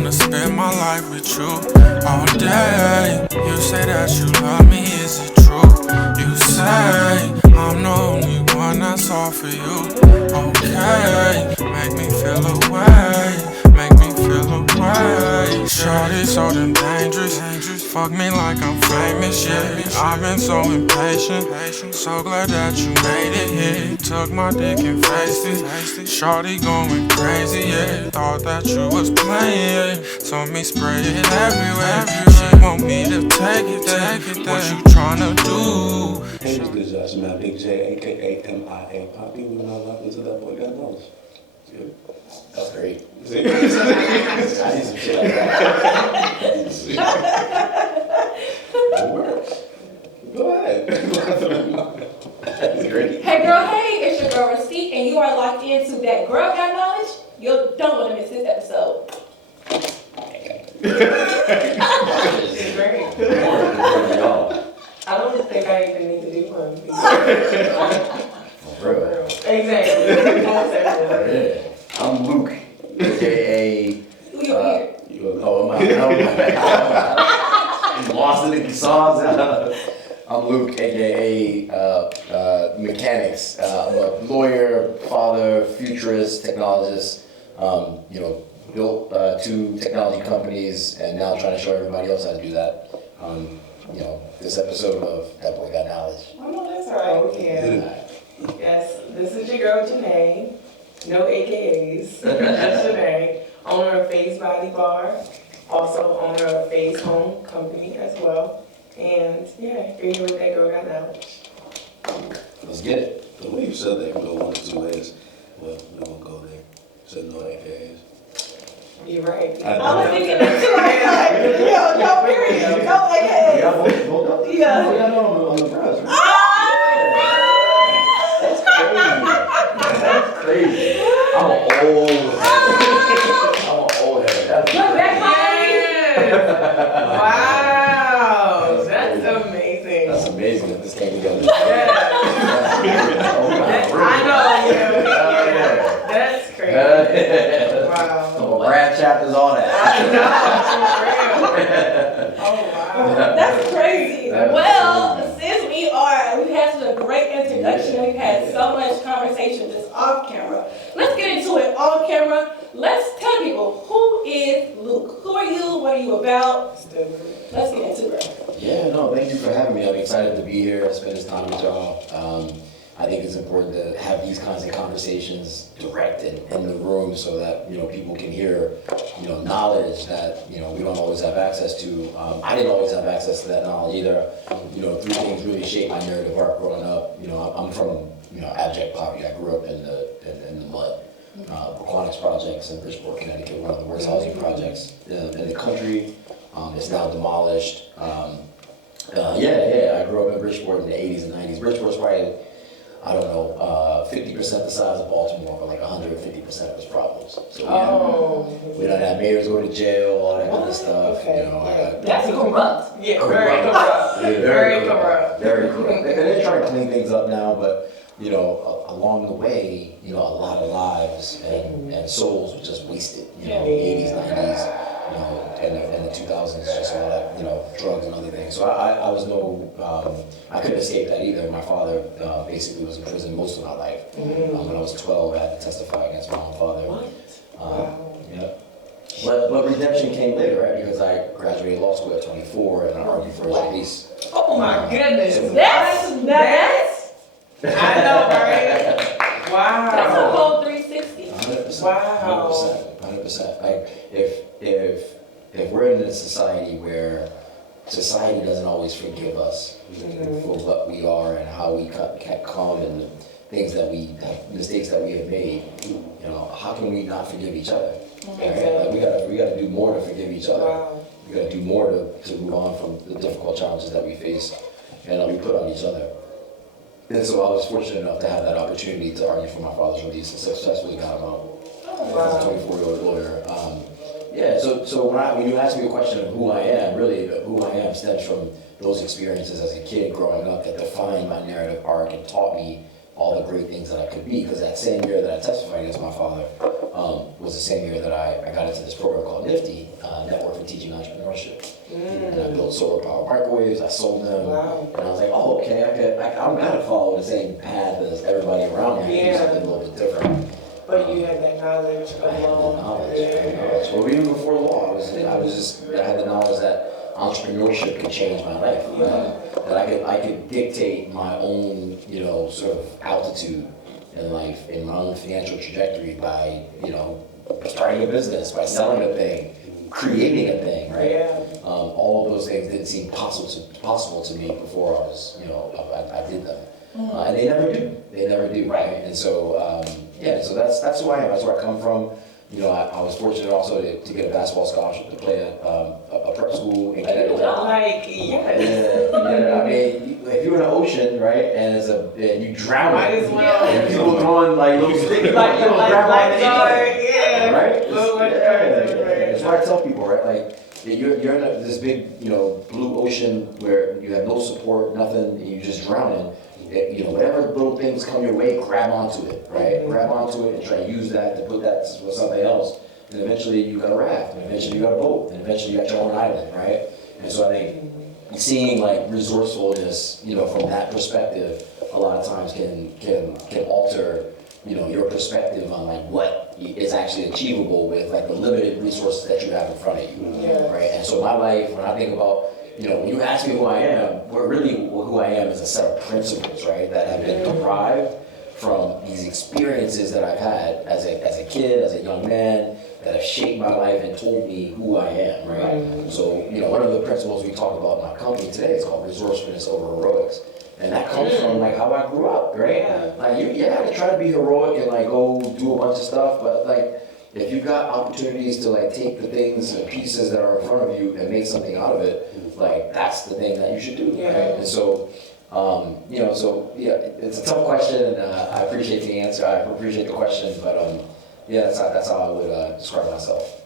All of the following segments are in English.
wanna spend my life with you all day. You say that you love me, is it true? You say I'm the only one that's all for you. Okay, make me feel away, make me feel away. Shorty so damn dangerous, fuck me like I'm famous, yeah. I've been so impatient, so glad that you made it here. Took my dick and faced it, shorty going crazy, yeah. Thought that you was playing, told me spray it everywhere. She want me to take it, what you tryna do? Hey, what's good, Josh? Man, Big J, aka MIA Poppy. We know that was that boy got knowledge. Good. That's great. See? I need some shit like that. It works. Go ahead. That's great. Hey girl, hey, it's your girl Receipt, and you are locked into That Girl Got Knowledge. You don't want to miss this episode. It's great. I don't think I even need to do one. For real. Exactly. Yeah. I'm Luke, aka. Who you here? I'm lost in the songs. I'm Luke, aka Mechanics. I'm a lawyer, father, futurist, technologist. Built 2 technology companies, and now trying to show everybody else how to do that. This episode of That Boy Got Knowledge. Oh, no, that's all right. Yeah. Yes, this is your girl Janae. No AKAs. Just Janae. Owner of Phase Body Bar. Also owner of Phase Home Company as well. And yeah, here with That Girl Got Knowledge. Let's get it. The way you said that can go one of 2 ways. Well, we won't go there. Said no AKAs. You're right. I was thinking that too. No, period. No, like, hey. Yeah, both up. Yeah. We got on the browser. That's crazy. I'm an old head. That's Look back, Wow, that's amazing. That's amazing that this came together. I know, yeah. That's crazy. Wow. Brad chapters, all that. I know, for real. Oh, wow. That's crazy. Well, since we've had such a great introduction, we've had so much conversation just off camera. Let's get into it on camera. Let's tell people, who is Luke? Who are you? What are you about? Let's get into it. Yeah, no, thank you for having me. I'm excited to be here and spend this time with y'all. I think it's important to have these kinds of conversations direct and in the room so that, people can hear, knowledge that, we don't always have access to. I didn't always have access to that knowledge either. 3 things really shaped my narrative arc growing up. I'm from, abject poverty. I grew up in the mud. Aquatics projects in Bridgeport, Connecticut, one of the worst housing projects in the country. It's now demolished. I grew up in Bridgeport in the 80s and 90s. Bridgeport's probably, 50% the size of Baltimore, but like 150% of its problems. So we done had mayors go to jail, all that kind of stuff. Okay. That's corrupt. Yeah, very corrupt. Very corrupt. Very corrupt. They're trying to clean things up now, but along the way, a lot of lives and souls were just wasted. In the 80s, 90s, and the 2000s, just all that, drugs and other things. So I was I couldn't escape that either. My father basically was in prison most of my life. When I was 12, I had to testify against my own father. Yeah. But redemption came later, right? Because I graduated law school at 24 and I argued for his release. Oh my goodness. That's I know, right? Wow. That's a whole 360. 100%. Wow. 100%. Like if we're in a society where society doesn't always forgive us for what we are and how we come and the things that mistakes that we have made, how can we not forgive each other? Right? Like we gotta do more to forgive each other. Wow. We gotta do more to move on from the difficult challenges that we face and that we put on each other. And so I was fortunate enough to have that opportunity to argue for my father's release and successfully got him out as a 24-year-old lawyer. So when you ask me a question of who I am, really who I am stems from those experiences as a kid growing up that defined my narrative arc and taught me all the great things that I could be. Because that same year that I testified against my father was the same year that I got into this program called Nifty. network for teaching entrepreneurship. And I built solar power microwaves, I sold them, and I was like, oh, okay, I'm gonna follow the same path as everybody around me, do something a little bit different. But you had that knowledge of law. Well, even before law, I had the knowledge that entrepreneurship could change my life. That I could dictate my own, sort of altitude in life, in my own financial trajectory by, starting a business, by selling a thing, creating a thing, right? Yeah. All of those things didn't seem possible to me before I did them. And they never do. They never do, right? And so, so that's who I am. That's where I come from. I was fortunate also to get a basketball scholarship to play at a prep school in Connecticut. Like, yes. I mean, if you're in the ocean, right, and you drown, might as well. and people throwing like little sticks, Like lifeguard, yeah. right? Little lifeguard, right. That's what I tell people, right? Like, you're in this big, blue ocean where you have no support, nothing, and you just drowning. Whatever little things come your way, grab onto it, right? Grab onto it and try to use that to put that for something else. And eventually you got a raft, and eventually you got a boat, and eventually you got your own island, right? And so I think seeing like resourcefulness, from that perspective, a lot of times can alter, your perspective on like what is actually achievable with like the limited resources that you have in front of you, right? And so my life, when I think about, when you ask me who I am, who I am is a set of principles, right, that have been derived from these experiences that I've had as a kid, as a young man, that have shaped my life and told me who I am, right? So, one of the principles we talk about in my company today is called resourcefulness over heroics. And that comes from like how I grew up, right? Like I try to be heroic and like go do a bunch of stuff, but like if you've got opportunities to like take the things and pieces that are in front of you and make something out of it, like that's the thing that you should do, right? And so, it's a tough question, and I appreciate the answer. I appreciate the question, but that's how I would describe myself.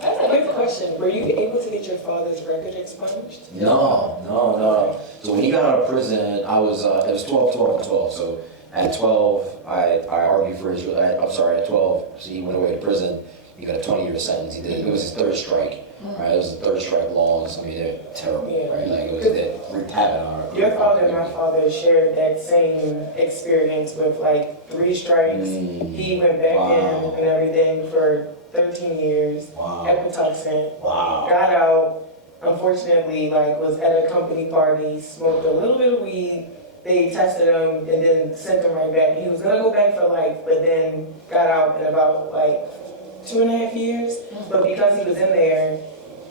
That's a good question. Were you able to get your father's record expunged? No. So when he got out of prison, I was it was 12. So at 12, I argued for his. I'm sorry, at 12, so he went away to prison. He got a 20-year sentence. It was his third strike. Right, it was the third strike laws. I mean, they're terrible, right? Like it wreaked havoc on our. Your father and my father shared that same experience with like 3 strikes. He went back in and everything for 13 years. Equitoxin. Got out. Unfortunately, like was at a company party, smoked a little bit of weed. They tested him and then sent him right back. He was gonna go back for life, but then got out in about like 2.5 years. But because he was in there,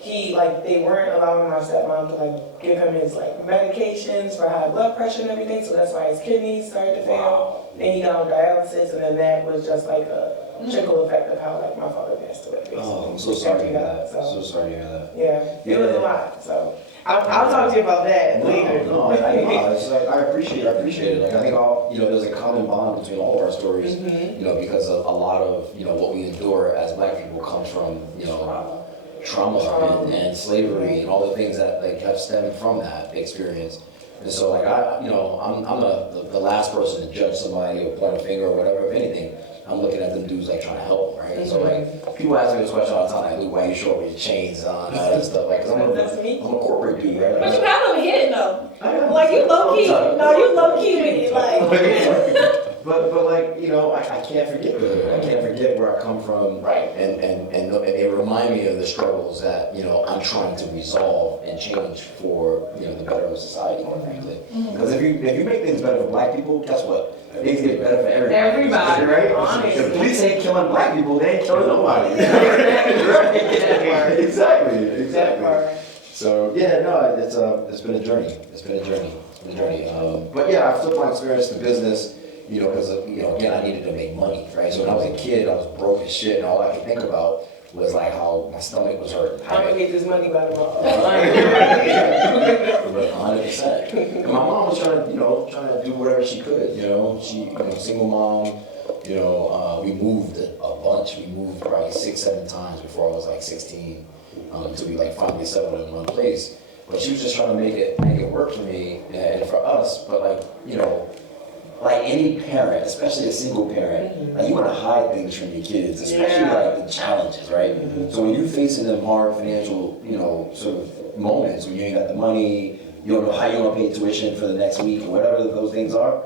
they weren't allowing my stepmom to like give him his like medications for high blood pressure and everything, so that's why his kidneys started to fail. Then he got on dialysis, and then that was just like a trickle effect of how like my father passed away, basically. Oh, I'm so sorry to hear that. So sorry to hear that. Yeah, it was a lot. So I'll talk to you about that later. No, I appreciate it. Like I think there's a common bond between all of our stories. Because a lot of what we endure as Black people comes from trauma and slavery and all the things that like have stemmed from that experience. And so like I'm the last person to judge somebody or point a finger or whatever. If anything, I'm looking at them dudes like trying to help them, right? And so like people ask me this question all the time, like, Luke, why are you short with your chains on and all that stuff? Like, 'cause I'm a corporate dude, right? But you have them hidden though. Like you low key. No, you low key with it, like. But like, I can't forget the hood. I can't forget where I come from. Right. And it remind me of the struggles that, I'm trying to resolve and change for, the better of society, quite frankly. Because if you make things better for Black people, guess what? Things get better for everybody. Everybody, right? honestly. If the police ain't killing Black people, they ain't killing nobody. Right? Exactly. So it's been a journey. But yeah, I flipped my experience to business. Because again, I needed to make money, right? So when I was a kid, I was broke as shit, and all I could think about was like how my stomach was hurting. I'm gonna get this money by tomorrow. 100%. And my mom was trying to do whatever she could. She, single mom. We moved a bunch. We moved probably 6-7 times before I was like 16, until we like finally settled in one place. But she was just trying to make it work for me and for us. But like like any parent, especially a single parent, like you want to hide things from your kids, especially like the challenges, right? So when you're facing them hard financial, sort of moments when you ain't got the money, you don't know how you're gonna pay tuition for the next week or whatever those things are.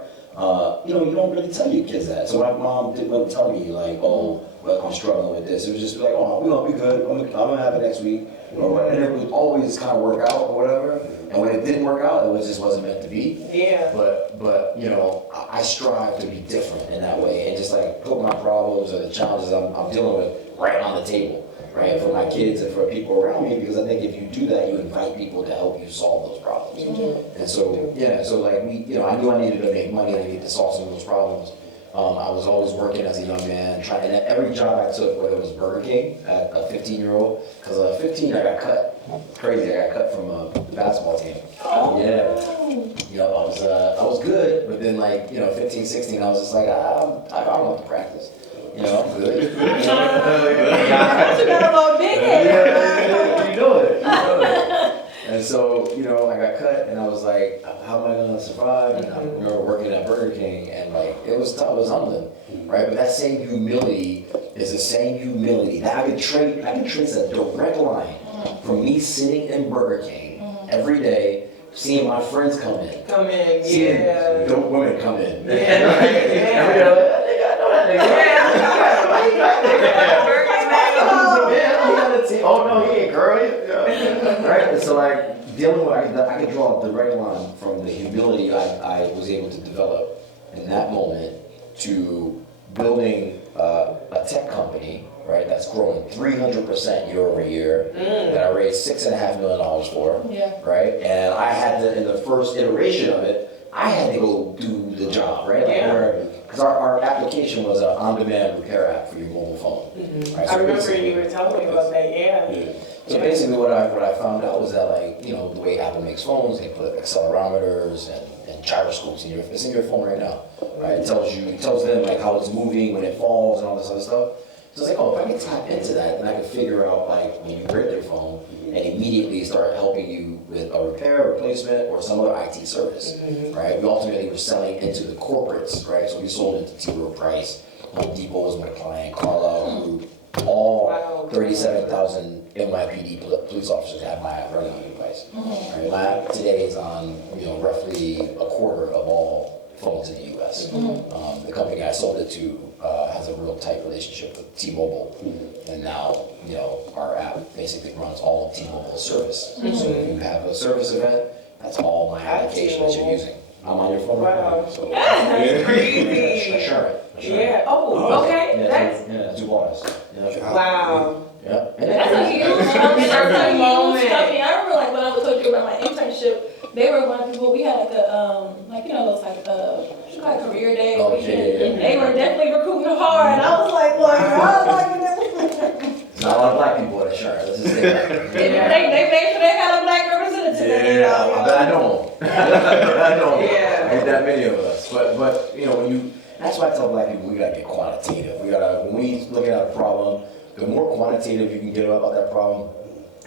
You don't really tell your kids that. So my mom didn't tell me like, oh, well, I'm struggling with this. It was just like, oh, we're gonna be good. I'm gonna have it next week. And it would always kind of work out or whatever. And when it didn't work out, just wasn't meant to be. Yeah. But I strive to be different in that way and just like put my problems or the challenges I'm dealing with right on the table. Right, for my kids and for people around me, because I think if you do that, you invite people to help you solve those problems. And so, so like I knew I needed to make money, I needed to solve some of those problems. I was always working as a young man, and at every job I took, whether it was Burger King at a 15-year-old, because at 15 I got cut. Crazy, I got cut from the basketball team. Yeah. I was good, but then 15, 16, I was just like, I don't want to practice. I'm good. You got a little big head. You know it. And so, I got cut and I was like, how am I gonna survive? And I remember working at Burger King and it was tough, it was humbling, right? But that same humility is the same humility that I can trace a direct line from me sitting in Burger King every day, seeing my friends come in. Seeing dope women come in. Oh no, he ain't girl. Right? And so dealing with, I could draw a direct line from the humility I was able to develop in that moment to building a tech company, right, that's growing 300% year over year, that I raised $6.5 million for, right? And I had to, in the first iteration of it, I had to go do the job, right? Because our application was an on-demand repair app for your mobile phone. Right? I remember you were telling me about that, So basically what I found out was that the way Apple makes phones, they put accelerometers and gyroscopes it's in your phone right now, right? It tells them how it's moving when it falls and all this other stuff. So it's if I can tap into that, then I can figure out when you break your phone and immediately start helping you with a repair, replacement, or some other IT service, right? We ultimately were selling into the corporates, right? So we sold into T. Rowe Price, Home Depot was my client, Carlisle Group, all 37,000 NYPD police officers have my app running on your device. Right? My app today is on roughly a quarter of all phones in the U.S. The company I sold it to has a real tight relationship with T-Mobile, and now our app basically runs all of T-Mobile's service. So if you have a service event, that's all my application that you're using. I'm on your phone right now. So that's crazy. Assurance. Yeah. Oh, okay. That's 2 bars. Wow. Yeah. That's a huge company. I remember when I was talking about my internship, they were one of the people, we had those career day weekend. They were definitely recruiting hard. I was like, not a lot of black people at Assurance. Let's just say that. They made sure they had a black representative. I know. I ain't that many of us. But that's why I tell black people we gotta get quantitative. When we look at a problem, the more quantitative you can get about that problem,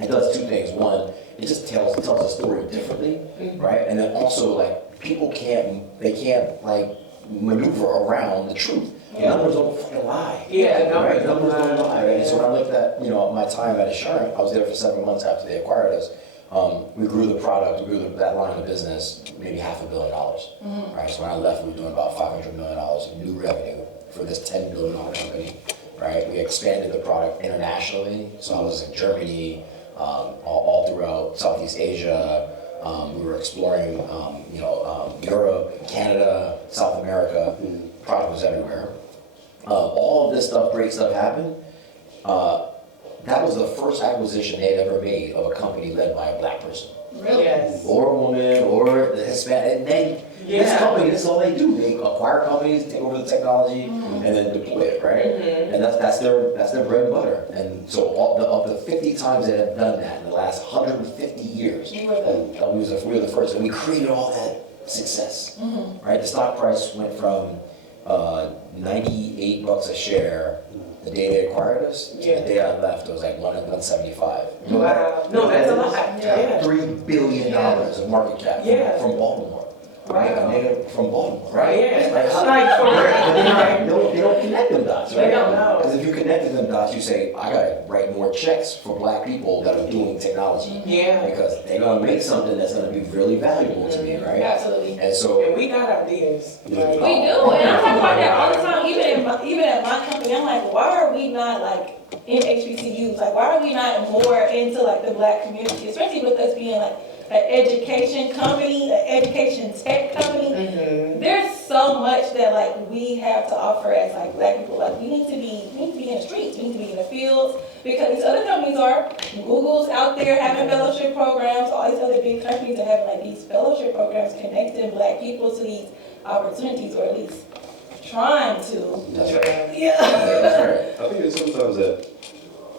it does 2 things. One, it just tells the story differently, right? And then also people can't maneuver around the truth. Numbers don't fucking lie. Numbers don't lie. Right? And so when I looked at my time at Assurant, I was there for 7 months after they acquired us. We grew the product, we grew that line of business maybe $500 million. Right? So when I left, we were doing about $500 million in new revenue for this $10 billion company. Right? We expanded the product internationally. So I was in Germany, all throughout Southeast Asia. We were exploring, Europe, Canada, South America. Product was everywhere. All of this great stuff happened. That was the first acquisition they had ever made of a company led by a black person. Really? Yes. Or a woman, or the Hispanic. And this company, this is all they do. They acquire companies, take over the technology, and then deploy it, right? And that's their bread and butter. And so of the 50 times they have done that in the last 150 years, we were the first. And we created all that success, right? The stock price went from $98 a share the day they acquired us, the day I left, it was $175. Wow. No, that's a lot. $3 billion of market cap from Baltimore. like a nigga from Baltimore, right? Yeah. Like, how, Like, for real. they don't connect them dots, right? They don't know. Because if you connected them dots, you say, I gotta write more checks for black people that are doing technology. Yeah. Because they're gonna make something that's gonna be really valuable to me, right? Absolutely. And so, And we got ideas. Like, We do, and I talk about that all the time. Even at my company, I'm like, why are we not like in HBCUs? Like, why are we not more into like the black community, especially with us being like an education company, an education tech company? There's so much that like we have to offer as like black people. Like we need to be in the streets, we need to be in the fields, because these other companies are, Google's out there having fellowship programs, all these other big companies are having like these fellowship programs connecting black people to these opportunities, or at least trying to. that's right. Yeah. That's right. I think it's sometimes that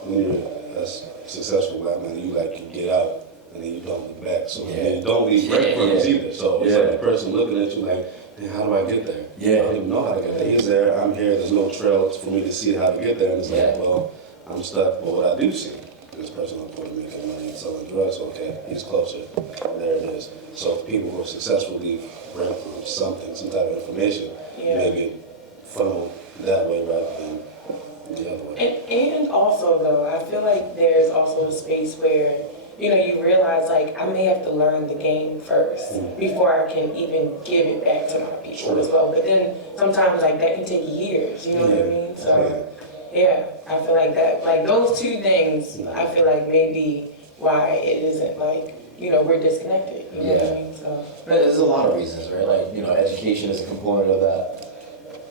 when you're a successful black man, you like you get out and then you don't look back. So Yeah. and you don't leave breadcrumbs either. So it's Yeah. like the person looking at you like, man, how do I get there? Yeah. I don't even know how to get there. He's there, I'm here, there's no trail for me to see how to get there. And it's Yeah. like, well, I'm stuck. But what I do see, this person on Puerto Rico money and selling drugs, okay, he's closer. There it is. So if people who are successful leave breadcrumbs, something, some type of information, Yeah. maybe funnel that way rather than the other way. And also though, I feel like there's also a space where, you realize like I may have to learn the game first before I can even give it back to my people as well. But then sometimes like that can take years, you know what I mean? So yeah, I feel like that, like those two things, I feel like maybe why it isn't like, we're disconnected. You know what I mean? So There's a lot of reasons, right? Like, education is a component of that.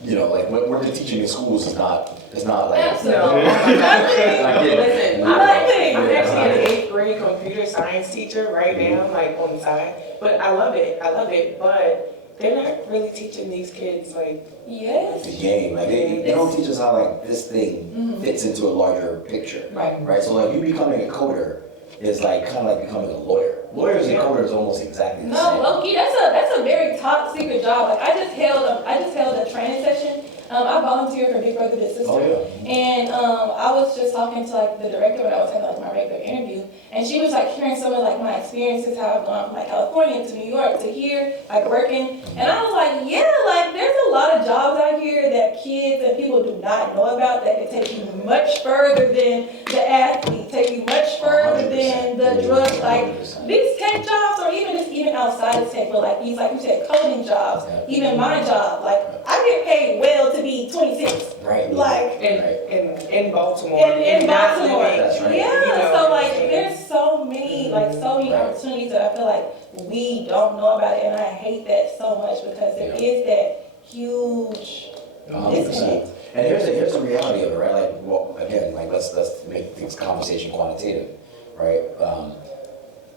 Like what they're teaching in schools is not like. Absolutely. listen, Nothing. I'm actually an 8th grade computer science teacher right now, like on the side. But I love it, but they're not really teaching these kids like Yes. The game, like they don't teach us how like this thing fits into a larger picture, right? So like you becoming a coder is like kind of like becoming a lawyer. Lawyers and coders almost exactly the same. No, low-key, that's a very top secret job. Like I just held a training session. I volunteered for Big Brother Big Sister. Oh, yeah. And I was just talking to like the director when I was having like my regular interview, and she was like hearing some of like my experiences, how I've gone from like California to New York to here, like working. And I was like, yeah, like there's a lot of jobs out here that kids and people do not know about that can take you much further than the athlete, take you much further than the drug. Like these tech jobs, or even outside of tech, but like these, like you said, coding jobs, even my job, like I get paid well to be 26. Right. Like in Baltimore. in Baltimore. That's right. Yeah, so like there's so many opportunities that I feel like we don't know about it, and I hate that so much because there is that huge 100%. disconnect. And here's the reality of it, right? Like, well, again, like let's make this conversation quantitative, right?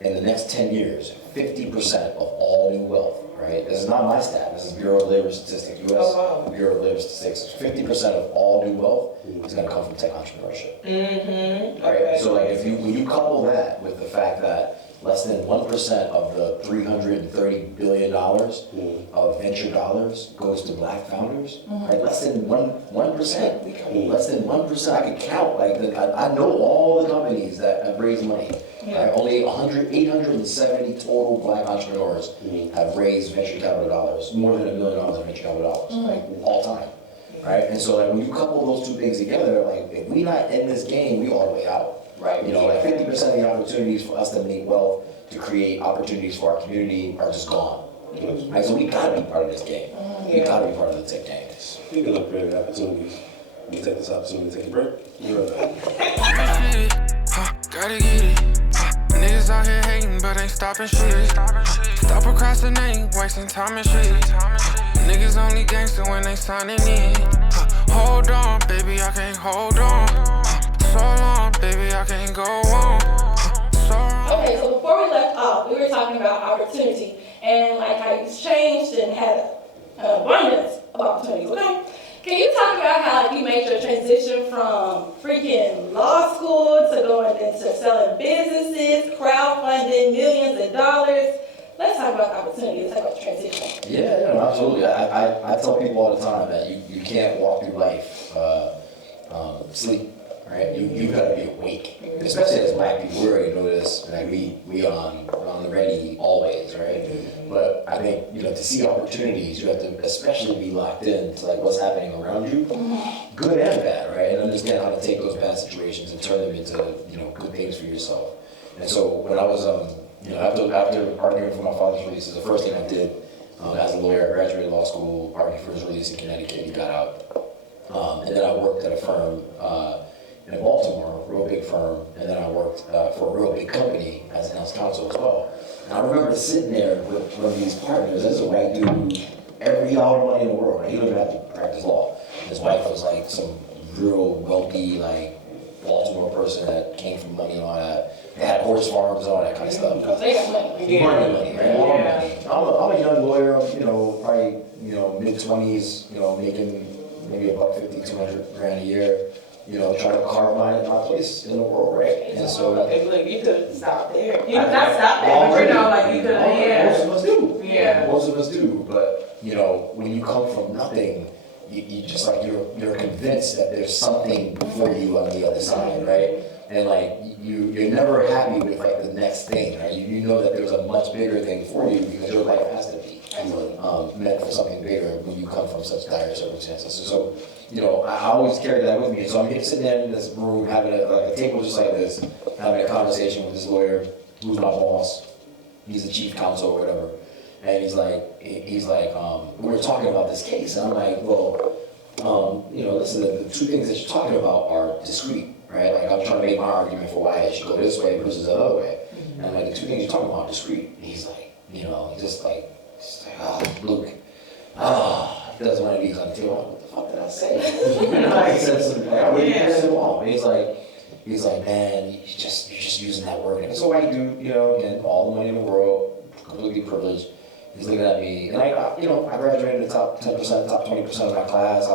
In the next 10 years, 50% of all new wealth, right? This is not my stat. This is Bureau of Labor Statistics, U.S. Bureau of Labor Statistics. 50% of all new wealth is going to come from tech entrepreneurship. Right. So like when you couple that with the fact that less than 1% of the $330 billion of venture dollars goes to black founders, right? Less than 1%. Less than 1%. I can count. Like I know all the companies that have raised money. Right? Only 870 total black entrepreneurs have raised venture capital dollars, more than $1 million in venture capital dollars, like all time. Right? And so like when you couple those two things together, like if we not in this game, we all the way out. Right. Like 50% of the opportunities for us to make wealth, to create opportunities for our community are just gone. Right? So we gotta be part of this game. We gotta be part of the tech game. Speaking of creative opportunities, we take this opportunity to take a break. You're right. Gotta get it. Niggas out here hating, but ain't stopping shit. Stop procrastinating, wasting time and shit. Niggas only gangster when they signing in. Hold on, baby, I can't hold on. So long, baby, I can't go on. Okay, so before we left off, we were talking about opportunity and like how you've changed and had an abundance of opportunities. Okay, can you talk about how like, you made your transition from freaking law school to going into selling businesses, crowdfunding millions of dollars? Let's talk about opportunity. Let's talk about transition. Yeah, absolutely. I tell people all the time that you can't walk through life sleep. right? You gotta be awake, especially as black people. We already know this, like we on the ready always, right? But I think, to see opportunities, you have to especially be locked in to like what's happening around you, good and bad, right? And understand how to take those bad situations and turn them into, good things for yourself. And so when I was, after arguing for my father's release, the first thing I did as a lawyer, I graduated law school, argued for his release in Connecticut. He got out, and then I worked at a firm in Baltimore, a real big firm, and then I worked for a real big company as an in-house counsel as well. And I remember sitting there with one of these partners. This is a white dude who every dollar of money in the world. Right? He didn't even have to practice law. His wife was like some real wealthy, like Baltimore person that came from money and all that. They had horse farms and all that kind of stuff. They got money. Money, right? Money. I'm a young lawyer, probably, mid-20s, making maybe about 50, 200 grand a year, trying to carve my place in the world, right? And so, look, you could stop there. You could not stop there, but you could, most of us do. Yeah. Most of us do, but, when you come from nothing, you just like, you're convinced that there's something for you on the other side, right? And like, you're never happy with like the next thing, right? You know that there's a much bigger thing for you because your life has to be meant for something bigger when you come from such dire circumstances. So, I always carry that with me. So I'm sitting there in this room having a table just like this, having a conversation with this lawyer who's my boss. He's the chief counsel or whatever. And he's like, we were talking about this case, and I'm like, well, listen, the two things that you're talking about are discrete. Right? Like, I'm trying to make my argument for why it should go this way versus the other way. And I'm like, the two things you're talking about are discrete. And he's like, just like, Luke, he doesn't want to be on the table. What the fuck did I say? I said something like, I really pissed him off. He's like, man, you're just using that word. And it's a white dude, again, all the money in the world, completely privileged. He's looking at me, and I graduated in the top 10%, top 20% of my class.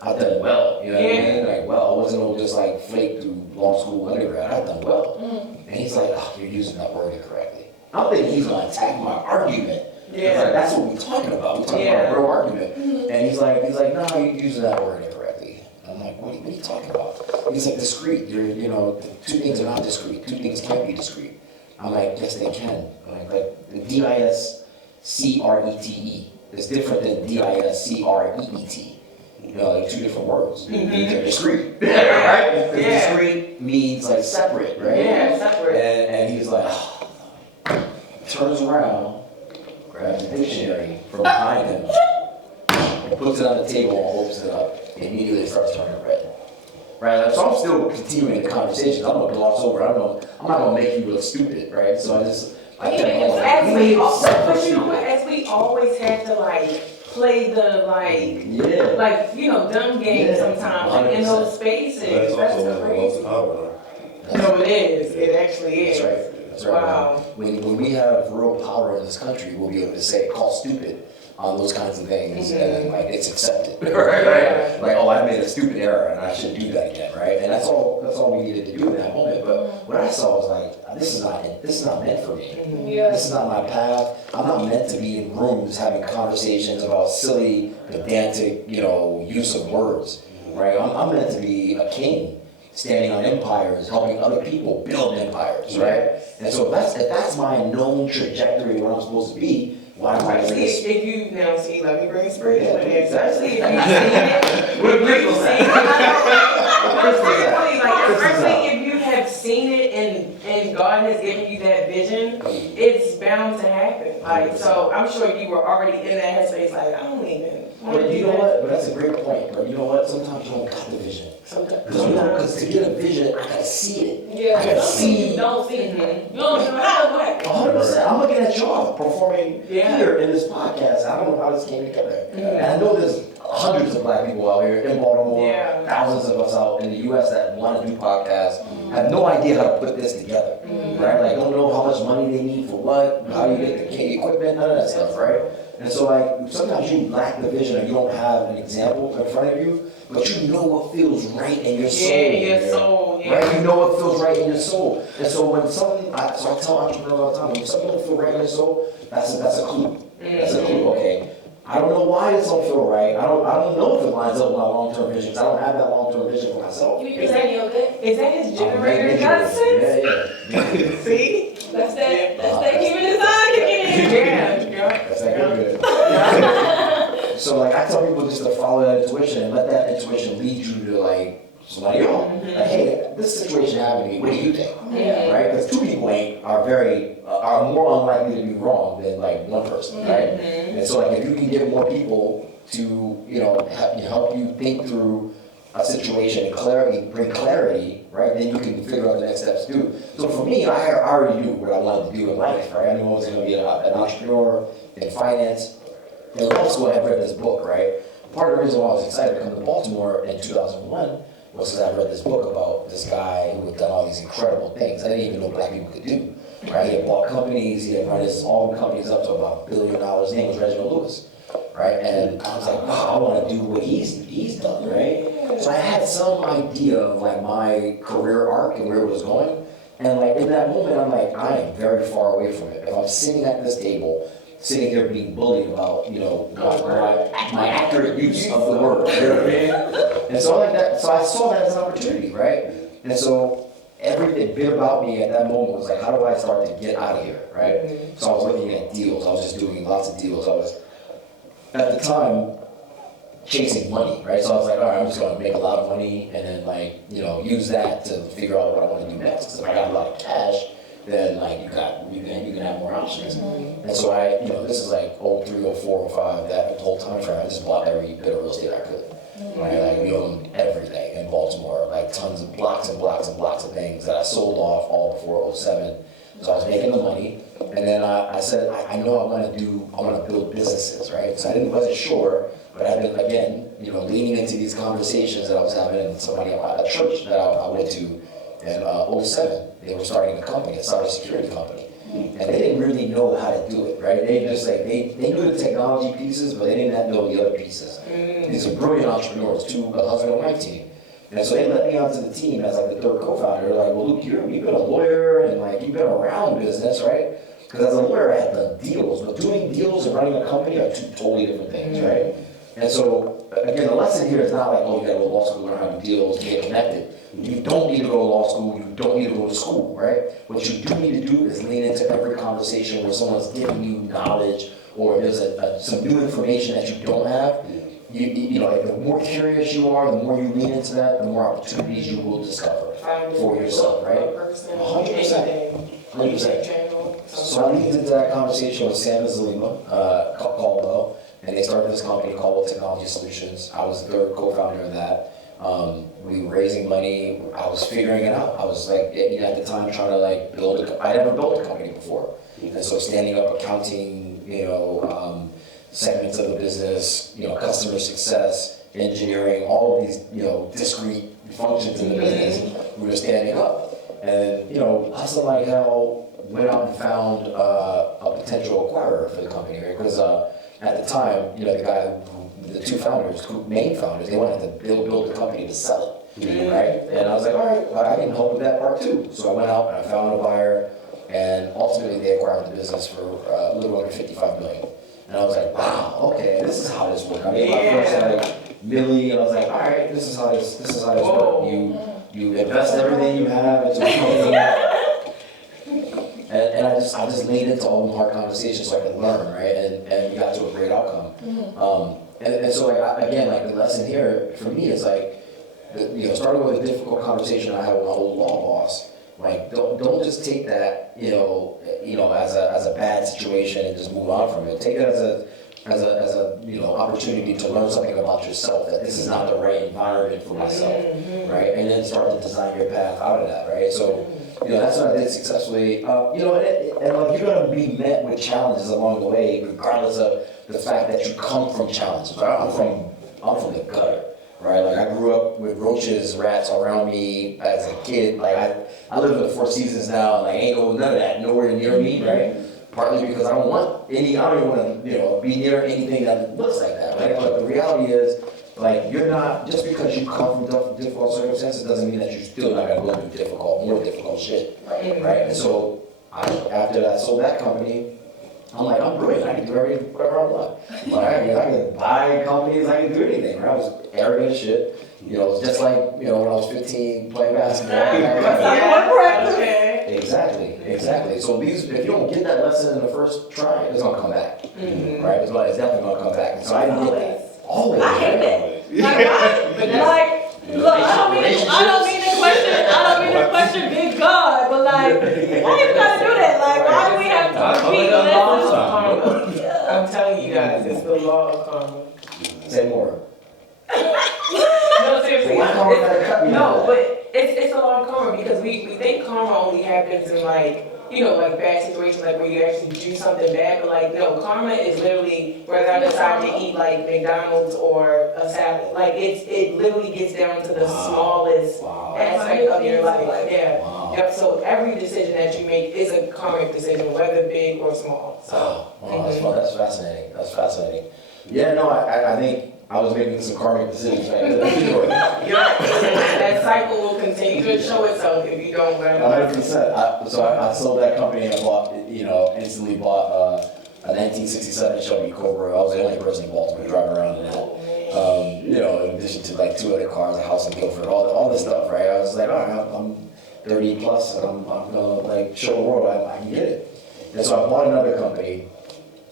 I done well, what I mean? Like, well, I wasn't all just like flake through law school, undergrad. I done well. And he's like, you're using that word incorrectly. I'm thinking he's gonna attack my argument. Yeah. Like, that's what we're talking about. We're talking about a real argument. And he's like, no, you're using that word incorrectly. I'm like, what are you talking about? He's like, discrete. Two things are not discrete. Two things can't be discrete. I'm like, yes, they can. Like the DISCRETE is different than DISCREET. Like two different words. They're discrete, right? Because discrete means like separate, right? Yeah, separate. And he's like, turns around, grabs the dictionary from behind him, and puts it on the table and opens it up. And immediately it starts turning red. Right? So I'm still continuing the conversation. I'm gonna gloss over. I'm not gonna make you look stupid, right? So as we always have to like play the dumb game sometimes like in those spaces. But it's also one of the most power. No, it is. It actually is. That's right. That's right. Wow. When we have real power in this country, we'll be able to say, call stupid on those kinds of things, and then like it's accepted. Right? Like, I made a stupid error and I shouldn't do that again, right? And that's all we needed to do in that moment. But what I saw was like, this is not meant for me. This is not my path. I'm not meant to be in rooms having conversations about silly, pedantic, use of words, right? I'm meant to be a king, standing on empires, helping other people build empires, right? And so if that's my known trajectory, where I'm supposed to be, why am I doing this? If you now see, let me bring inspiration. Especially if you've seen it. Especially if you have seen it and God has given you that vision, it's bound to happen. Like, so I'm sure you were already in that headspace. Like, I don't even. But you know what? But that's a great point. But you know what? Sometimes you don't got the vision. Because to get a vision, I gotta see it. Yeah, I gotta see. You don't see it. You don't know how to work. 100%. I'm looking at y'all performing here in this podcast. I don't know how this came together. And I know there's hundreds of black people out here in Baltimore, thousands of us out in the U.S. that want to do podcasts, have no idea how to put this together, right? Like, don't know how much money they need for what, how you get the equipment, none of that stuff, right? And so, like, sometimes you lack the vision or you don't have an example in front of you, but you know what feels right in your soul. Your soul. Right? You know what feels right in your soul. And so when I tell entrepreneurs all the time, when something don't feel right in your soul, that's a clue. That's a clue. Okay, I don't know why this don't feel right. I don't know if it lines up with my long-term vision, because I don't have that long-term vision for myself. You be presenting your good? Is that his generator nonsense? Yeah. See? That's that human design kicking in. Yeah. That's that good. So like I tell people just to follow that intuition and let that intuition lead you to like somebody else. Like, hey, this situation happened to me. What do you think? Yeah. Right? Because two people are more unlikely to be wrong than like one person, right? And so like if you can get more people to help you think through a situation and bring clarity, right? Then you can figure out the next steps to do. So for me, I already knew what I wanted to do in life, right? I knew I was going to be an entrepreneur in finance. In law school, I had read this book, right? Part of the reason why I was excited to come to Baltimore in 2001 was because I read this book about this guy who had done all these incredible things I didn't even know black people could do, right? He had bought companies, he had run all the companies up to about $1 billion. His name was Reginald Lewis, right? And I was like, wow, I want to do what he's done, right? So I had some idea of like my career arc and where it was going. And like in that moment, I'm like, I am very far away from it. If I'm sitting at this table, sitting here being bullied about, my accurate use of the word, you know what I mean? And so like that, so I saw that as an opportunity, right? And so every bit about me at that moment was like, how do I start to get out of here, right? So I was looking at deals. I was just doing lots of deals. I was, at the time, chasing money, right? So I was like, all right, I'm just going to make a lot of money and then like, use that to figure out what I want to do next. Because if I got a lot of cash, then like you can have more options. And so this is like 03, 04, 05, that whole time frame, I just bought every bit of real estate I could. Right? Like we owned everything in Baltimore, like tons of blocks and blocks and blocks of things that I sold off all before 07. So I was making the money, and then I said, I know I want to build businesses, right? So wasn't sure, but I've been, again, leaning into these conversations that I was having in somebody at a church that I went to in 07. They were starting a company, a cybersecurity company. And they didn't really know how to do it, right? They just like, they knew the technology pieces, but they didn't know the other pieces. These are brilliant entrepreneurs, a husband and wife team. And so they let me onto the team as like the third co-founder. They're like, well, Luke, you've been a lawyer and like you've been around business, right? Because as a lawyer, I had done deals, but doing deals and running a company are two totally different things, right? And so, again, the lesson here is not like, oh, you gotta go to law school, learn how to do deals, get connected. You don't need to go to law school, you don't need to go to school, right? What you do need to do is lean into every conversation where someone's giving you knowledge or there's some new information that you don't have. Like the more curious you are, the more you lean into that, the more opportunities you will discover for yourself, right? 100%. 100%. So I leaned into that conversation with Sam and Zalima, Caldwell, and they started this company called Technology Solutions. I was the third co-founder of that. We were raising money. I was figuring it out. I was like, at the time, trying to like I never built a company before, and so standing up accounting, segments of the business, customer success, engineering, all of these, discrete functions in the business, we were standing up. And, Hustle Like Hell went out and found a potential acquirer for the company, right? Because at the time, the two founders, main founders, they wanted to build the company to sell it, right? And I was like, all right, well, I can help with that part too. So I went out and I found a buyer, and ultimately they acquired the business for a little under $55 million. And I was like, wow, okay, this is how this works. I made my first milli, and I was like, all right, this is how this works. You invest everything you have into a company. And I just leaned into all the hard conversations so I could learn, right? And we got to a great outcome. And so again, the lesson here for me is starting with a difficult conversation I had with my old law boss. Don't just take that, as a bad situation and just move on from it. Take it as a opportunity to learn something about yourself, that this is not the right environment for myself, right? And then start to design your path out of that, right? So, that's what I did successfully. And you're gonna be met with challenges along the way, regardless of the fact that you come from challenges. Right? I'm from the gutter. Right, I grew up with roaches, rats around me as a kid. I live in the Four Seasons now, and ain't none of that nowhere near me, right? Partly because I don't even want to, be near anything that looks like that, right? But the reality is, you're not, just because you come from difficult circumstances doesn't mean that you're still not gonna go through more difficult shit, right? And so after I sold that company, I'm like, I'm brilliant. I can do whatever I want. Like, I can buy companies. I can do anything. Right? I was arrogant as shit. You know, it's just like, you know, when I was 15 playing basketball. Exactly. So if you don't get that lesson in the first try, it's gonna come back. Right? It's definitely gonna come back. And so I didn't get that. Always. I hate that. Look, I don't mean to question big God, but like, why you gotta do that? Like, why do we have to repeat lessons? I'm telling you guys, it's the law of karma. Say more. No, seriously. But it's a law of karma because we think karma only happens in like, you know, like bad situations, like where you actually do something bad, but like, no, karma is literally whether I decide to eat like McDonald's or a salad. Like it literally gets down to the smallest aspect of your life. Yeah. Wow. Yep. So every decision that you make is a karmic decision, whether big or small. So That's fascinating. Yeah, no, I think I was making some karmic decisions right there. that cycle will continue to show itself if you don't learn. 100%. So I sold that company and I bought, instantly bought a 1967 Shelby Cobra. I was the only person in Baltimore driving around in that. In addition to like 2 other cars, a house in Guilford, all this stuff, right? I was like, all right, I'm 30 plus and I'm gonna like show the world I can get it. And so I bought another company,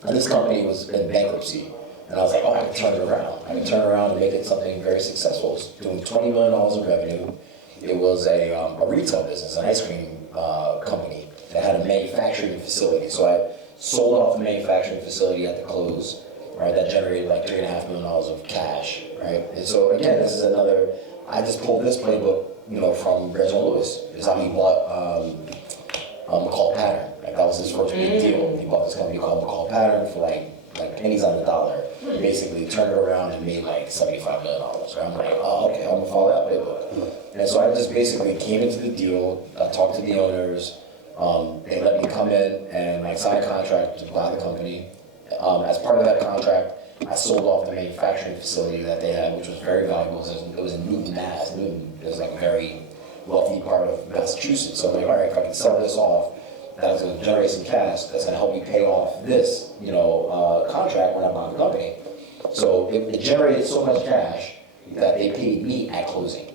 and this company was in bankruptcy. And I was like, I can turn it around. I can turn it around and make it something very successful. It was doing $20 million in revenue. It was a retail business, an ice cream company that had a manufacturing facility. So I sold off the manufacturing facility at the close, right? That generated like $3.5 million of cash, right? And so again, this is another, I just pulled this playbook, from Reginald Lewis. This is how he bought McCall Pattern. Right? That was his first big deal. He bought this company called McCall Pattern for like pennies on the dollar. Basically turned it around and made like $75 million. So I'm like, oh, okay, I'm gonna follow that playbook. And so I just basically came into the deal, I talked to the owners, they let me come in and like sign a contract to buy the company. As part of that contract, I sold off the manufacturing facility that they had, which was very valuable. It was in Newton, Mass. Newton is like a very wealthy part of Massachusetts. So I'm like, all right, if I can sell this off, that's going to generate some cash. That's going to help me pay off this, contract when I bought the company. So it generated so much cash that they paid me at closing.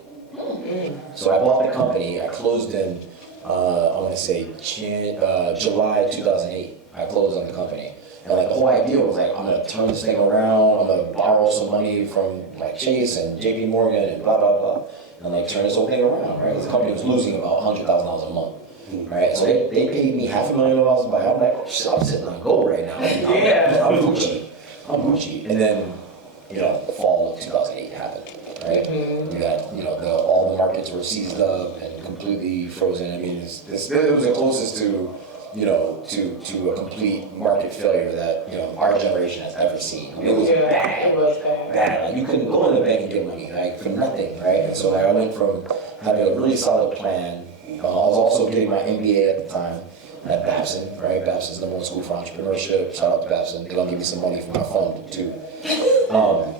So I bought the company. I closed in, I want to say July 2008. I closed on the company. And like the whole idea was like, I'm going to turn this thing around. I'm going to borrow some money from like Chase and JP Morgan and blah, blah, blah. And like turn this whole thing around, right? The company was losing about $100,000 a month. Right, so they paid me $500,000 to buy. I'm like, shit, I'm sitting on gold right now. I'm Gucci. And then, fall of 2008 happened, right? We got, all the markets were seized up and completely frozen. I mean, it was the closest to a complete market failure that our generation has ever seen. It was bad. It was bad. Like, you couldn't go in the bank and get money, like for nothing, right? And so I went from having a really solid plan. I was also getting my MBA at the time at Babson, right? Babson's the #1 school for entrepreneurship. Shout out to Babson. They're gonna give me some money for my fund too.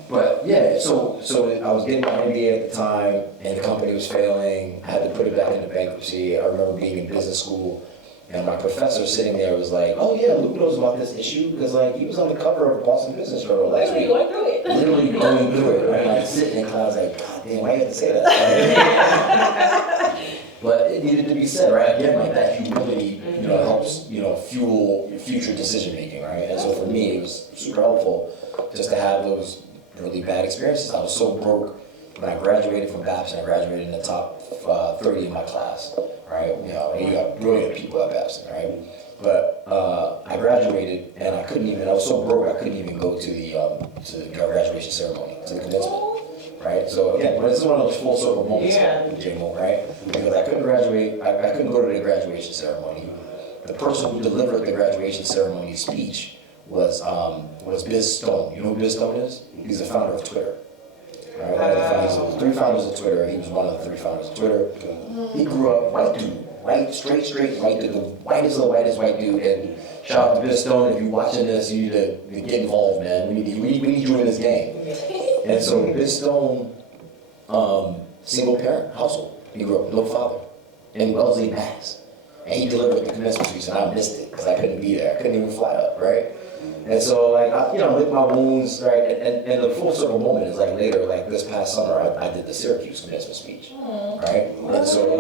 But yeah, so I was getting my MBA at the time, and the company was failing. I had to put it back into bankruptcy. I remember being in business school, and my professor sitting there was like, "Oh yeah, Luke knows about this issue because like he was on the cover of Boston Business Journal last week." Going through it. Literally going through it, right? Like sitting in class, like, God damn, why you have to say that? But it needed to be said, right? Again, like that humility, helps, fuel your future decision making, right? And so for me, it was super helpful just to have those really bad experiences. I was so broke when I graduated from Babson. I graduated in the top 30 in my class, right? You got brilliant people at Babson, right? But I graduated and I was so broke I couldn't even go to the graduation ceremony, to the commencement. Right, so again, but this is one of those full circle moments, J-Mo, right? Because I couldn't graduate, I couldn't go to the graduation ceremony. The person who delivered the graduation ceremony speech was Biz Stone. You know who Biz Stone is? He's the founder of Twitter. Right, one of the founders, 3 founders of Twitter. He was one of the 3 founders of Twitter. He grew up white dude, straight white dude, the whitest of the whitest white dude. And shout out to Biz Stone, if you're watching this, you need to get involved, man. We need you in this game. And so Biz Stone, single parent household. He grew up with no father in Wellesley, Mass. and he delivered the commencement speech, and I missed it because I couldn't be there. I couldn't even fly up, right? And so, like, I lick my wounds, right? And the full circle moment is like later, like this past summer, I did the Syracuse commencement speech, right? And so,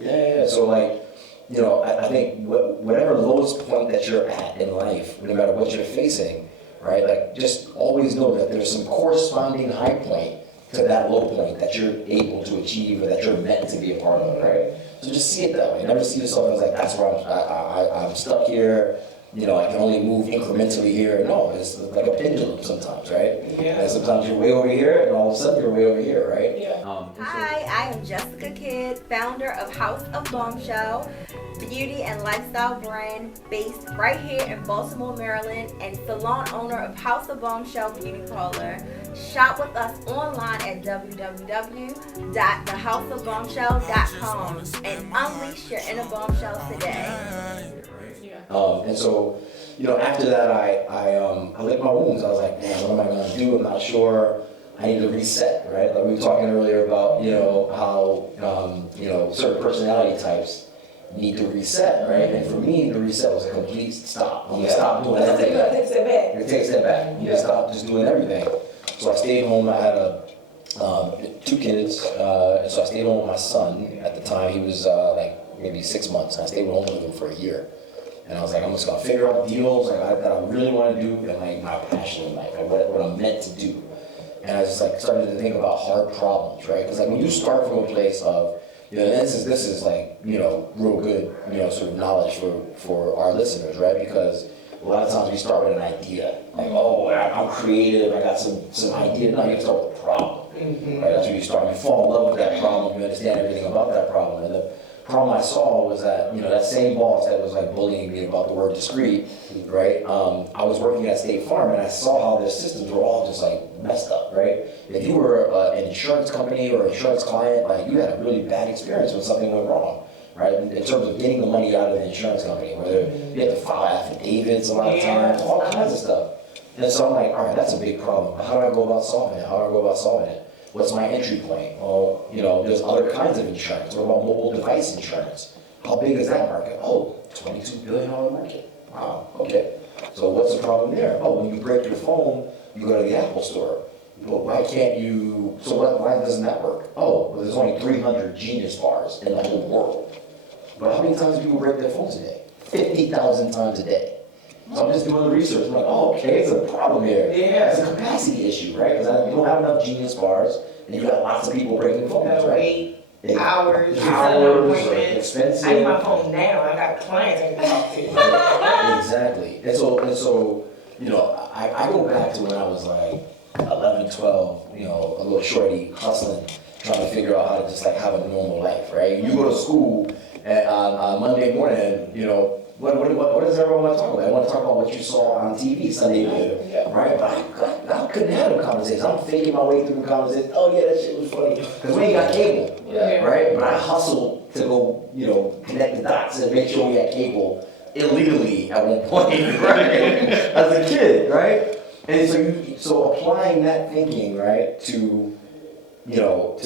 yeah. So, like, I think whatever lowest point that you're at in life, no matter what you're facing, right? Like, just always know that there's some corresponding high point to that low point that you're able to achieve or that you're meant to be a part of, right? So just see it that way. Never see yourself as like, that's where I'm stuck here. I can only move incrementally here. No, it's like a pendulum sometimes, right? Yeah. And sometimes you're way over here, and all of a sudden you're way over here, right? Yeah. Hi, I am Jessica Kidd, founder of House of Bombshell, beauty and lifestyle brand based right here in Baltimore, Maryland, and salon owner of House of Bombshell Beauty Parlor. Shop with us online at www.thehouseofbombshell.com and unleash your inner bombshells today. And so, after that, I licked my wounds. I was like, man, what am I going to do? I'm not sure. I need to reset, right? Like we were talking earlier about, how, certain personality types need to reset, right? And for me, the reset was a complete stop. I'm gonna stop doing everything. Take a step back. You take a step back. You stop just doing everything. So I stayed home. I had 2 kids, and so I stayed home with my son. At the time, he was like maybe 6 months. And I stayed home with him for a year. And I was like, I'm just gonna figure out deals that I really want to do, and like my passion in life, like what I'm meant to do. And I just like started to think about hard problems, right? Because like when you start from a place of, this is like, real good, sort of knowledge for our listeners, right? Because a lot of times we start with an idea, like, oh, I'm creative, I got some idea. No, you have to start with a problem, right? That's where you start. You fall in love with that problem, you understand everything about that problem, and the problem I saw was that, that same boss that was like bullying me about the word discreet, right? I was working at State Farm and I saw how their systems were all just like messed up, right? If you were an insurance company or insurance client, like you had a really bad experience when something went wrong, right? In terms of getting the money out of the insurance company, whether you had to file affidavits a lot of times, all kinds of stuff. And so I'm like, all right, that's a big problem. How do I go about solving it? What's my entry point? Well, there's other kinds of insurance. What about mobile device insurance? How big is that market? Oh, $22 billion market. Wow, okay. So what's the problem there? Oh, when you break your phone, you go to the Apple store. But why can't you, why doesn't that work? Oh, well, there's only 300 Genius bars in the whole world. But how many times do people break their phones a day? 50,000 times a day. So I'm just doing the research. I'm like, oh, okay, it's a problem here. Yeah. It's a capacity issue, right? Because you don't have enough Genius bars, and you got lots of people breaking phones, right? Hours, expensive. I need my phone now. I got clients I can talk to. Exactly. And so, I go back to when I was like 11, 12, a little shorty hustling, trying to figure out how to just like have a normal life, right? You go to school and on Monday morning, what does everyone want to talk about? I want to talk about what you saw on TV Sunday night, right? But I couldn't have them conversations. I'm faking my way through the conversations. Oh yeah, that shit was funny. Because we ain't got cable, right? But I hustled to go, connect the dots and make sure we had cable illegally at one point, right? As a kid, right? And so applying that thinking, right, to now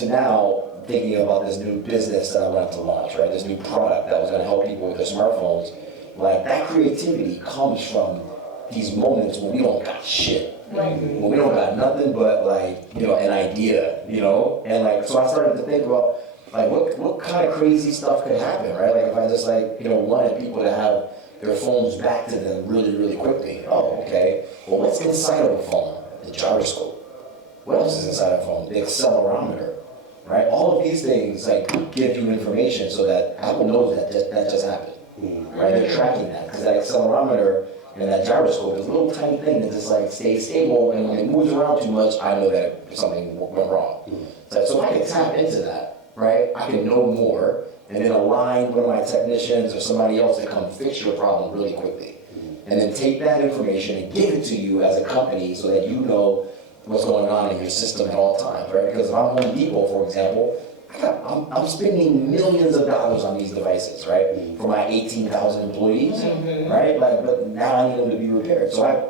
thinking about this new business that I wanted to launch, right? This new product that was going to help people with their smartphones. Like that creativity comes from these moments when we don't got shit. Right. When we don't got nothing but like, an idea, And like, so I started to think about like what kind of crazy stuff could happen, right? Like if I just like, wanted people to have their phones back to them really, really quickly. Oh, okay. Well, what's inside of a phone? The gyroscope. What else is inside a phone? The accelerometer, right? All of these things like give you information so that Apple knows that just happened. Right, they're tracking that because that accelerometer and that gyroscope is a little tiny thing that just like stays stable, and when it moves around too much, I know that something went wrong. So I can tap into that, right? I can know more and then align one of my technicians or somebody else to come fix your problem really quickly, and then take that information and give it to you as a company so that you know what's going on in your system at all times, right? Because if I'm Home Depot, for example, I'm spending millions of dollars on these devices, right? For my 18,000 employees, right? Like, but now I need them to be repaired. So I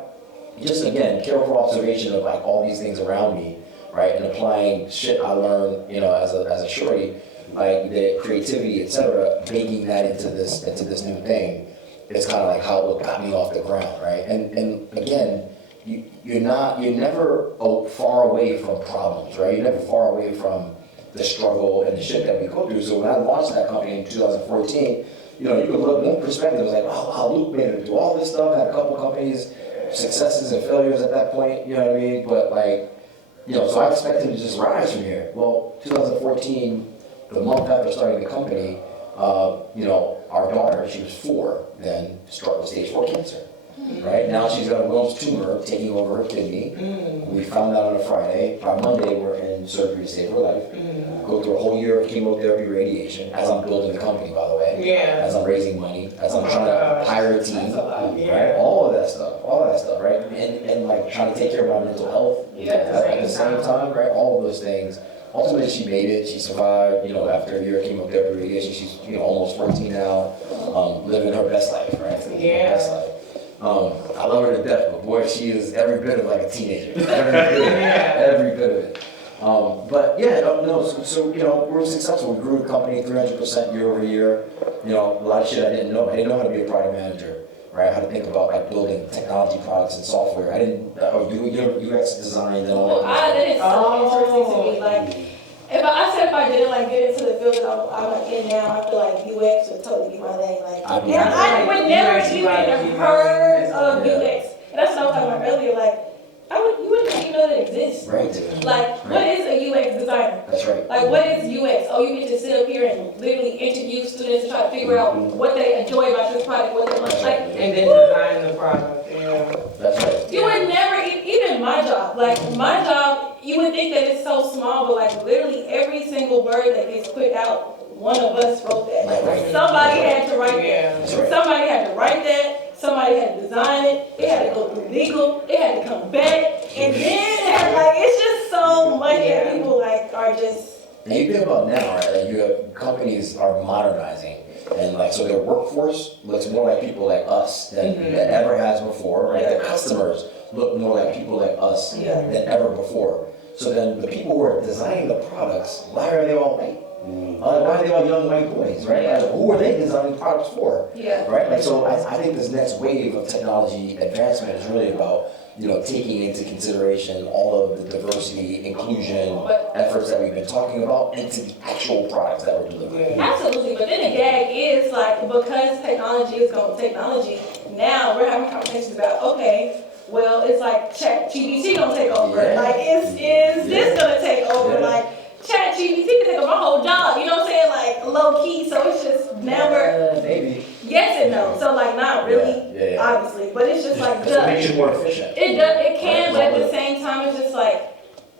just, again, careful observation of like all these things around me, right? And applying shit I learned, as a shorty, like the creativity, etc., baking that into this new thing, is kind of like how what got me off the ground, right? And again, you're never far away from problems, right? You're never far away from the struggle and the shit that we go through. So when I launched that company in 2014, you could look one perspective, it was like, oh wow, Luke made it do all this stuff, had a couple companies, successes and failures at that point, you know what I mean? But like, so I expected him to just rise from here. Well, 2014, the month after starting the company, our daughter, she was 4, then struck with stage 4 cancer. Right now she's got a Wilms tumor taking over her kidney. We found out on a Friday. By Monday we're in surgery to save her life. Go through a whole year of chemotherapy, radiation. As I'm building the company, by the way. Yeah. As I'm raising money. As I'm trying to hire a team. Right. All of that stuff. Right. And like trying to take care of my mental health. At the same time. Right. All of those things. Ultimately, she made it. She survived. After a year of chemotherapy, radiation, she's almost 14 now, living her best life. Right. Yeah. Her best life. I love her to death, but boy, she is every bit of like a teenager. Every bit of it. But yeah, so we're successful. We grew the company 300% year over year. A lot of shit I didn't know. I didn't know how to be a product manager, right? How to think about like building technology products and software. I didn't. UX design and all that. That is so interesting to me. Like, if I didn't like get into the field that I'm like in now, I feel like UX would totally be my thing. Like, I would never even have heard of UX. And that's what I was talking about earlier. Like, you wouldn't even know that it exists. Right. Like, what is a UX designer? That's right. Like, what is UX? Oh, you get to sit up here and literally interview students and try to figure out what they enjoy about this product, what they want. Like, and then design the product. Yeah. That's right. You would never, even my job, you would think that it's so small, but like literally every single word that gets put out, one of us wrote that. Like, somebody had to write that. Somebody had to write that. Somebody had to design it. It had to go through legal. It had to come back. And then, it's just so much that people are just. And you think about now, right? Like you have companies are modernizing, and like so their workforce looks more like people like us than it ever has before, right? The customers look more like people like us than ever before. So then the people who are designing the products, why are they all white? Why are they all young white boys, right? Like, who are they designing products for? Right? Like so, I think this next wave of technology advancement is really about taking into consideration all of the diversity, inclusion efforts that we've been talking about into the actual products that we're delivering. Absolutely, but then the gag is like because technology is going to technology. Now we're having conversations about well, it's like ChatGPT gonna take over. Like, is this gonna take over? Like, ChatGPT can take over my whole job. You know what I'm saying? Like, low key. So it's just never. Maybe. Yes and no. So like, not really, obviously, but it's just like it makes you more efficient. It can, but at the same time, it's just like.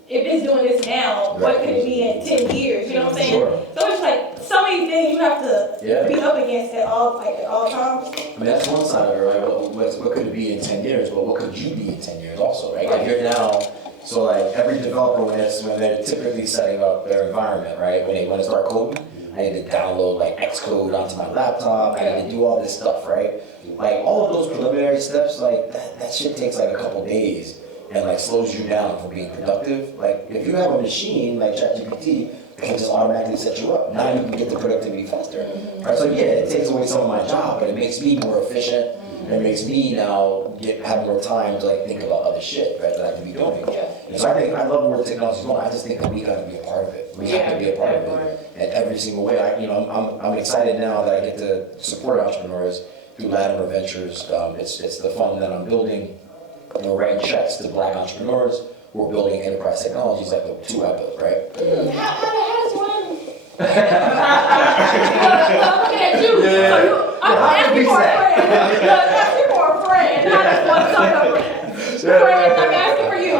If it's doing this now, what could it be in 10 years? You know what I'm saying? So it's like so many things you have to be up against at all times. I mean, that's one side of it, right? What could it be in 10 years? But what could you be in 10 years also, right? Like you're now, so like every developer when they're typically setting up their environment, right? When they want to start coding, I need to download like Xcode onto my laptop. I need to do all this stuff, right? Like all of those preliminary steps, like that shit takes like a couple days. And like slows you down from being productive. Like if you have a machine like ChatGPT, it can just automatically set you up. Now you can get the productivity faster. Right? So it takes away some of my job, but it makes me more efficient. And it makes me now have more time to like think about other shit, right, that I can be doing. And so I love where technology is going. I just think that we got to be a part of it. We have to be a part of it in every single way. I'm excited now that I get to support entrepreneurs through Latimer Ventures. It's the fund that I'm building. Writing checks to Black entrepreneurs who are building enterprise technologies like the two I built, right? How does one? I'm looking at you. I'm asking for a friend. I'm asking for a friend. How does one sign up for friend? I'm asking for you.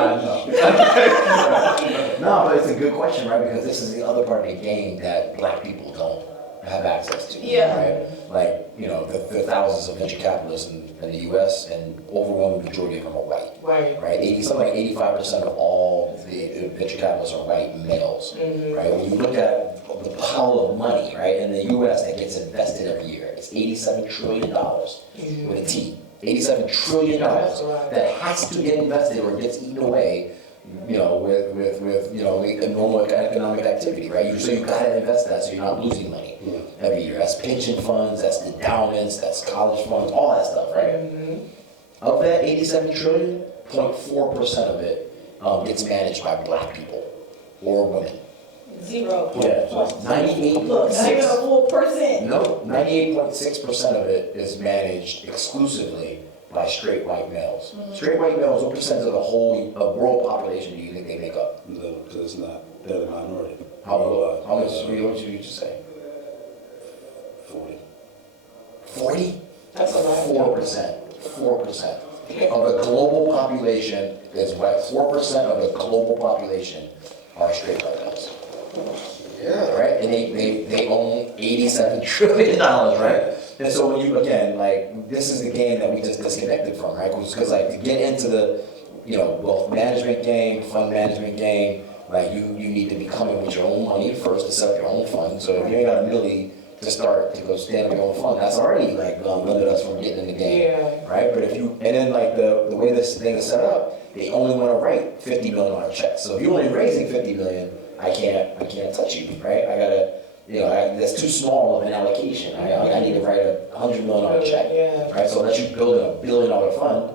No, but it's a good question, right? Because this is the other part of the game that Black people don't have access to. Right? Like, the thousands of venture capitalists in the U.S. and overwhelming majority of them are white. Right? Something like 85% of all the venture capitalists are white males. Right? When you look at the pile of money, right, in the U.S. that gets invested every year, it's $87 trillion with a T. $87 trillion that has to get invested or gets eaten away, with like normal economic activity, right? So you gotta invest that so you're not losing money every year. That's pension funds, that's endowments, that's college funds, all that stuff, right? Mm-hmm. Of that 87 trillion, 0.4% of it gets managed by black people or women. 0. Yeah, 98. Look, not even a full percent. No, 98.6% of it is managed exclusively by straight white males. Straight white males, what percent of the whole world population do you think they make up? Little, because it's not, they're the minority. How much? What did you just say? 40. 40? That's a lot. 4%. 4% of the global population is white. 4% of the global population are straight white males. Yeah. Right? And they own $87 trillion, right? And so when you, again, like, this is the game that we just disconnected from, right? Because like, to get into the, wealth management game, fund management game, like, you need to be coming with your own money first to set up your own fund. So if you ain't got a milli to start to go stand up your own fund, that's already, like, limit us from getting in the game, Yeah. right? But if you, and then, like, the way this thing is set up, they only want to write $50 million checks. So if you're only raising $50 million, I can't touch you, right? I gotta, that's too small of an allocation. I need to write a $100 million check, Yeah. right? So unless you build a $1 billion fund,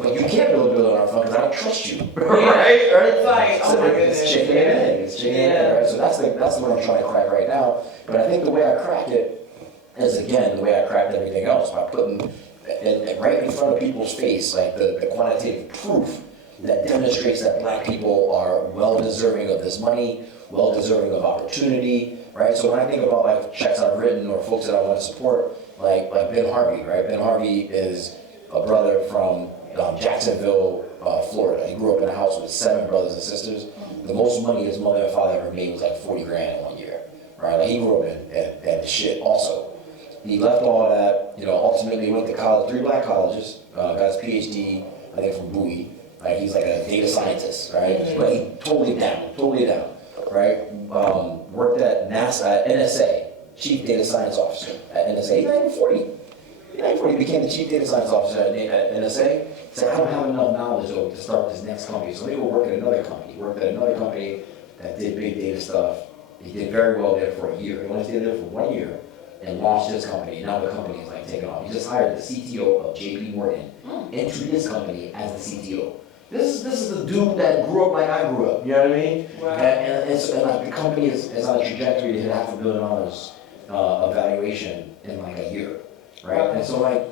but you can't build a $1 billion fund because I don't trust you, Yeah. right? It's like, oh So my it's goodness. chicken and egg. It's chicken and egg, right? So that's what I'm trying to crack right now. But I think the way I crack it is, again, the way I cracked everything else, by putting it right in front of people's face, like the quantitative proof that demonstrates that black people are well deserving of this money, well deserving of opportunity, right? So when I think about like checks I've written or folks that I want to support, like Ben Harvey, right? Ben Harvey is a brother from Jacksonville, Florida. He grew up in a house with 7 brothers and sisters. The most money his mother and father ever made was like 40 grand in 1 year, right? Like, he grew up in shit also. He left all that, ultimately went to college, 3 black colleges, got his PhD, I think from Bowie. Like, he's like a data scientist, right? But he totally down, right? Worked at NASA, NSA, Chief Data Science Officer at NSA. He's not even 40. He became the Chief Data Science Officer at NSA. Said, I don't have enough knowledge though to start this next company. So they go work at another company. Worked at another company that did big data stuff. He did very well there for a year. He only stayed there for 1 year and launched his company. Now the company is like taking off. He just hired the CTO of JP Morgan into his company as the CTO. This is the dude that grew up like I grew up, you know what I mean? Wow. And like, the company is on a trajectory to hit $500 million of valuation in like a year, right? Wow. And so like,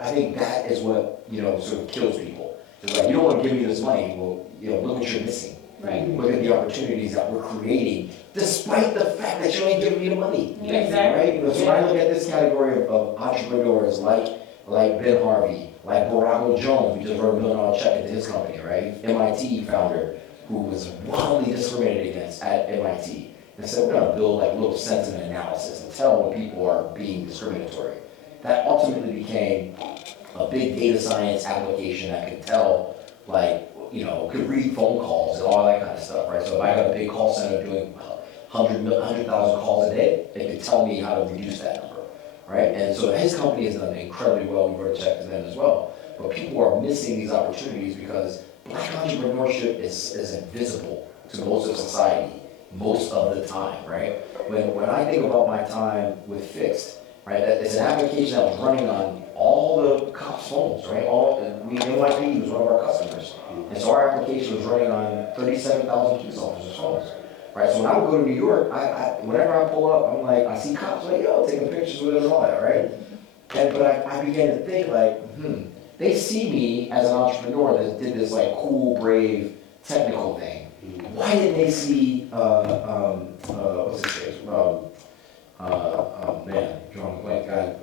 I think that is what, sort of kills people. It's like, you don't want to give me this money, well, look what you're missing. Right. Look at the opportunities that we're creating, despite the fact that you ain't giving me the money. Yeah, exactly. Right? So when I look at this category of entrepreneurs like Ben Harvey, like Barack Jones, who just wrote $1 million check into his company, right? MIT founder, who was wildly discriminated against at MIT, and said, we're gonna build like little sentiment analysis and tell when people are being discriminatory. That ultimately became a big data science application that could tell, like, could read phone calls and all that kind of stuff, right? So if I got a big call center doing 100,000 calls a day, it could tell me how to reduce that number, right? And so his company has done incredibly well. We wrote a check to them as well. But people are missing these opportunities because black entrepreneurship is invisible to most of society most of the time, right? When I think about my time with Fixed, right, it's an application that was running on all the cops' phones, right? NYPD was one of our customers. And so our application was running on 37,000 police officers' phones, right? So when I would go to New York, whenever I pull up, I'm like, I see cops like, taking pictures with them and all that, right? But I began to think like, they see me as an entrepreneur that did this like cool, brave, technical thing. Why didn't they see, what's his name? Drawing a blank guy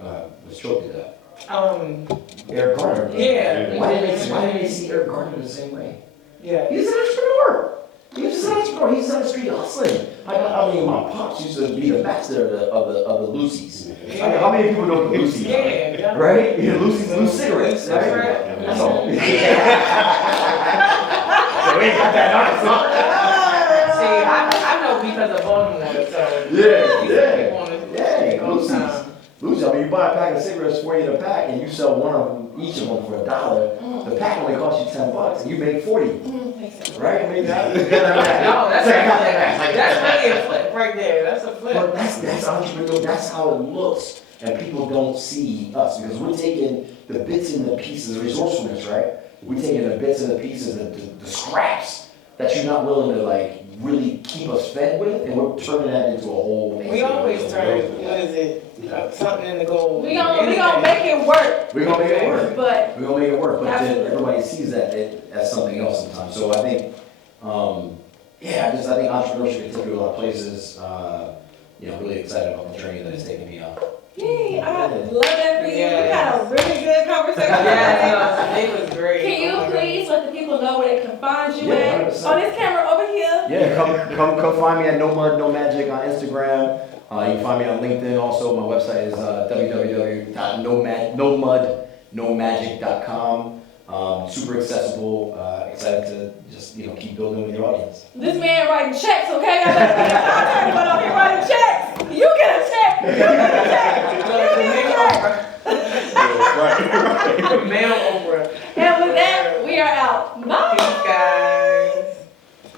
was choked to death. Eric Garner. Yeah. Why didn't they see Eric Garner the same way? Yeah. He's an entrepreneur. He's on the street hustling. I mean, my pops used to be the master of the Lucy's. I mean, how many people know the Lucy's? Yeah. Right? Lucy's and loose cigarettes. That's right? right. That's all. So we ain't got that Arkansas. See, I know because of Baltimore, so Lucy's. I mean, you buy a pack of cigarettes for you in a pack, and you sell one of them, each of them for $1. The pack only costs you $10, and you make 40. right? Maybe not. No, that's really a flip right there. That's a flip. But that's entrepreneurial. That's how it looks, and people don't see us because we're taking the bits and the pieces, resourcefulness, right? We're taking the bits and the pieces, the scraps that you're not willing to like really keep us fed with, and we're turning that into a whole. We always turn, what is it, something in the gold. We gonna make it work. We're gonna make it work. But We're gonna make it work, but then Absolutely. everybody sees that as something else sometimes. So I think, I think entrepreneurship can take you a lot of places. Really excited about the journey that it's taking me on. yay, I love that for you. We had a really good conversation. Yeah, it was great. Can you please let the people know where they can find you Yeah, at? 100%. On this camera over here. Yeah, come find me at No Mud No Magic on Instagram. You can find me on LinkedIn also. My website is www.nomadnomagic.com. Super accessible. Excited to just keep building with your audience. This man writing checks, okay? I better get in contact with him. He writing